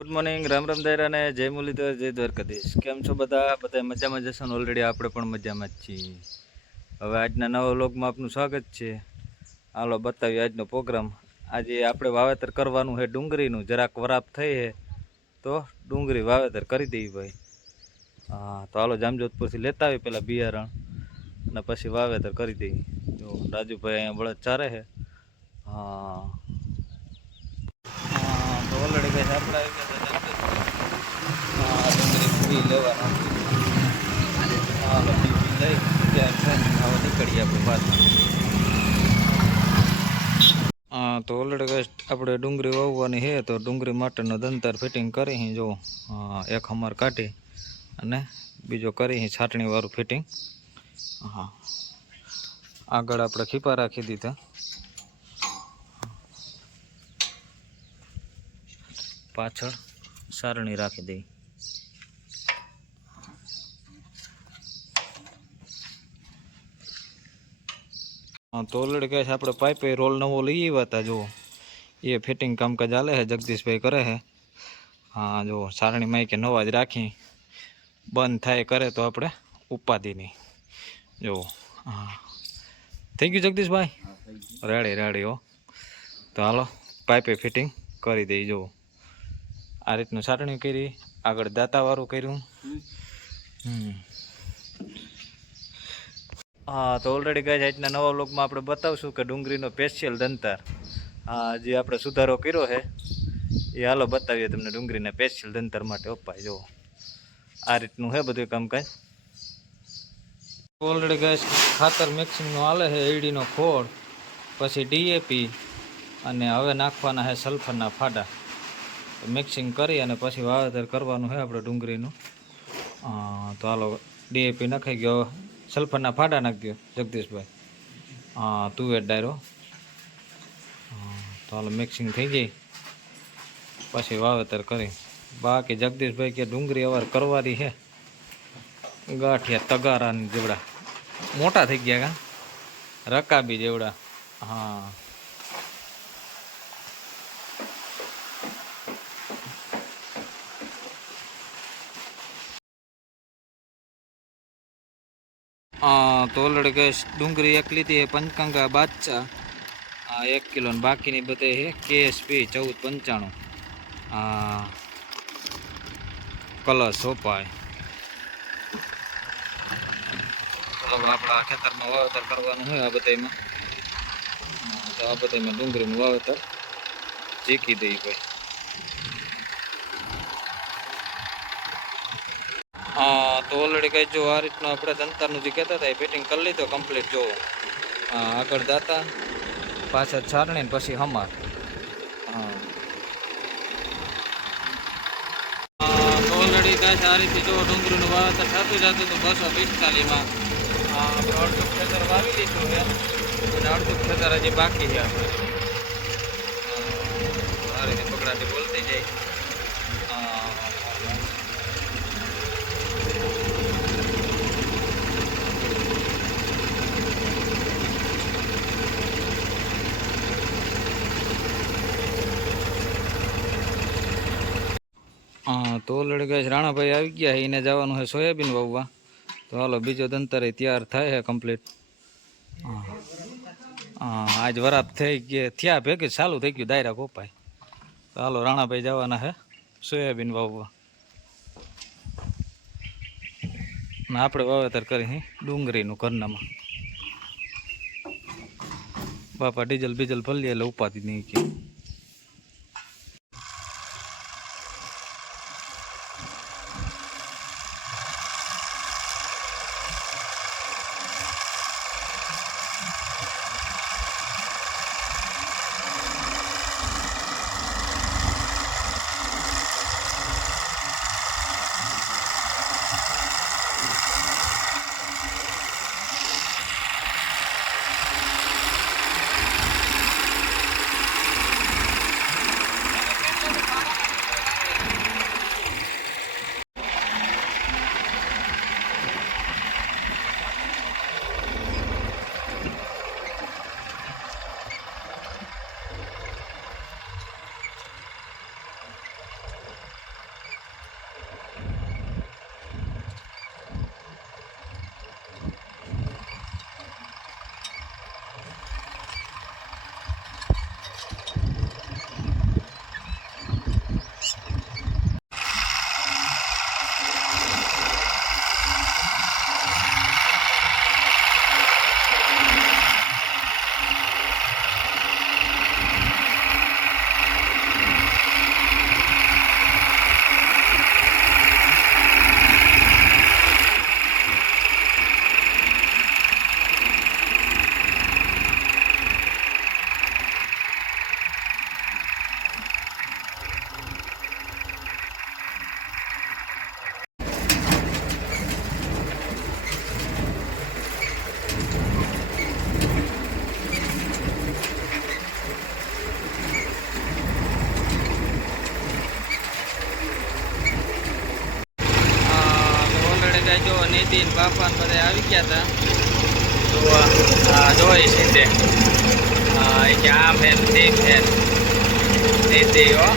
Good morning, Ram Ram દાયરા ને જય મુરલીધર, જય દ્વારકાધીશ. કેમ છો બધા મજામાં જશો ને? ઓલરેડી આપણે પણ મજામાં જ છીએ. હવે આજના નવા વ્લોગમાં આપનું સ્વાગત છે. હાલો બતાવીએ આજનો પ્રોગ્રામ. આજે આપણે વાવેતર કરવાનું છે ડુંગળીનું. જરાક વરાપ થઈ છે તો ડુંગળી વાવેતર કરી દઈએ ભાઈ. હા તો હાલો જામજોધપુરથી લેતા આવી પેલા બિયારણ અને પછી વાવેતર કરી દઈએ. જો રાજુભાઈ અહીંયા બળદ ચારે છે. હા તો ઓલરેડી કઈ આપણે આવી ગયા ડુંગળી પી લેવાના. હાલો પી લઈ ત્યાર થઈને હવે નીકળીએ આપણે પાછા. હા તો ઓલરેડી કઈ આપણે ડુંગળી વાવવાની છે તો ડુંગળી માટેનો દંતાર ફિટિંગ કરી જો. એક હમાર કાઢી અને બીજો કરી છાટણી વાળું ફિટિંગ. હા આગળ આપણે ખીપા રાખી દીધા, પાછળ સારણી રાખી દઈ. તો ઓલરેડી કહે છે આપણે પાઇપે રોલ નવો લઈ આવ્યા હતા. જો એ ફિટિંગ કામકાજ ચાલે છે, જગદીશભાઈ કરે છે. હા જો સારણી માઈકે નવા જ રાખી, બંધ થાય કરે તો આપણે ઉપાધિ નહીં. જો હા થઈ ગયું જગદીશભાઈ, રેડી રેડી હો. તો હાલો પાઇપે ફિટિંગ કરી દઈ. જો આ રીતનું સારણી કરી, આગળ દાંતાવાળું કર્યું. હા તો ઓલરેડી ગાય આજના નવા વ્લોગમાં આપણે બતાવશું કે ડુંગળીનો સ્પેશિયલ દંતાર. હા જે આપણે સુધારો કર્યો છે એ હાલો બતાવીએ તમને ડુંગળીના સ્પેશિયલ દંતાર માટે. ઓપાય જો આ રીતનું છે બધું કામકાજ. ઓલરેડી ગાય ખાતર મિક્સિંગનું હાલે છે. એડીનો ખોળ, પછી ડીએપી અને હવે નાખવાના છે સલ્ફરના ફાડા. મિક્સિંગ કરી અને પછી વાવેતર કરવાનું છે આપણે ડુંગળીનું. તો હાલો ડીએપી નખાઈ ગયો, સલ્ફરના ફાડા નાખી દો જગદીશભાઈ. હા તુવેર ડાયરો. તો હાલો મિક્સિંગ થઈ જાય પછી વાવેતર કરી. બાકી જગદીશભાઈ કે ડુંગળી અવાર કરવાની છે. ગાંઠિયા તગારા જેવડા મોટા થઈ ગયા, કા રકાબી જેવડા. હા તો ઓલરેડી ગેસ ડુંગળી એક લીધી છે પંચગંગા બાદશાહ 1 કિલો, ને બાકીની બધે છે KSP 1495. કલર સોપાય. આપણા ખેતરમાં વાવેતર કરવાનું હોય આ બધામાં. તો આ બધામાં ડુંગળીનું વાવેતર ચીકી દઈ ભાઈ. તો ઓલરેડી કઈ જો આ રીતનું આપણે દંતારનું જે કહેતા હતા એ ફિટિંગ કરી લીધો કમ્પ્લીટ. જો આગળ દાતા, પાછળ છારણી ને પછી હમાર. તો ઓલરેડી કાંઈ આ રીતે જો ડુંગળીનું વાવેતર થતું જતું હતું 245માં. આપણે અડધું ખેતર વાવી લીધું છે અને અડધું ખેતર હજી બાકી છે આપણે. આ રીતે પકડાટી બોલતી જાય. તો ઓલરેડી ગાય રાણાભાઈ આવી ગયા છે, એને જવાનું છે સોયાબીન વાવવા. તો હાલો બીજો દંતારે તૈયાર થાય છે કમ્પ્લીટ. આજ વરાપ થઈ ગયા થયા ભેગી ચાલુ થઈ ગયું દાયરા કોપાય. તો હાલો રાણાભાઈ જવાના છે સોયાબીન વાવવા. આપણે વાવેતર કરી ડુંગળીનું ઘરનામાં. બાપા ડીઝલ બીજલ ભરીએ એટલે ઉપાધિ નહીં કે. નીતિ ને બાપા ને બધા આવી ગયા હતા તો જોઈ છે કે આમ હે તેમ હે નીતિ હો